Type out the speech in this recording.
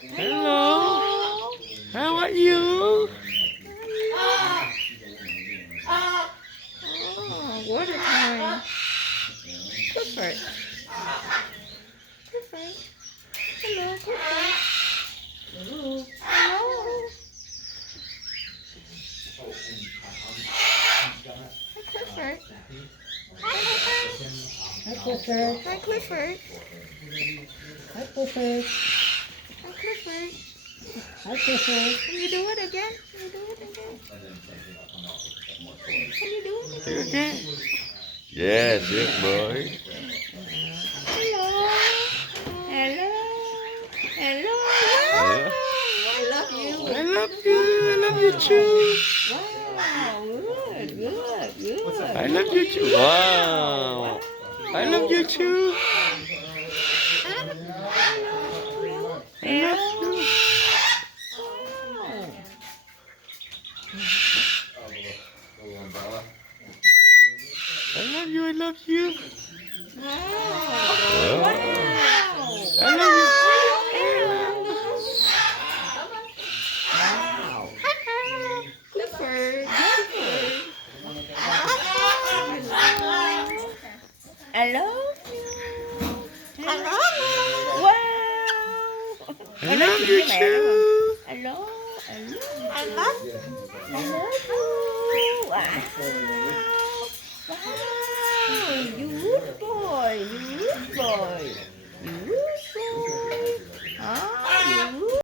Hello. How are you? Oh, water time. Clifford. Clifford. Hello, Clifford. Hello. Hello. Hi, Clifford. Hi, Clifford. Hi, Clifford. Hi, Clifford. Hi, Clifford. Hi, Clifford. Can you do it again? Can you do it again? Can you do it You again? okay? Yes, good boy. Hello. Hello. Hello. Hello. Wow. I love you. I love you. I love you too. Wow. Good. Good. Good. I love you too. Wow. Wow. I love you too. Hello. I love you. Wow. I love you. I love you. Wow. Wow. Wow. I love you. Wow. Clifford. Clifford. I love you. I love you. Wow. I love you too. Hello. Hello. I love you. I love you. Wow. Wow. You good boy. You good boy. You good boy. Huh?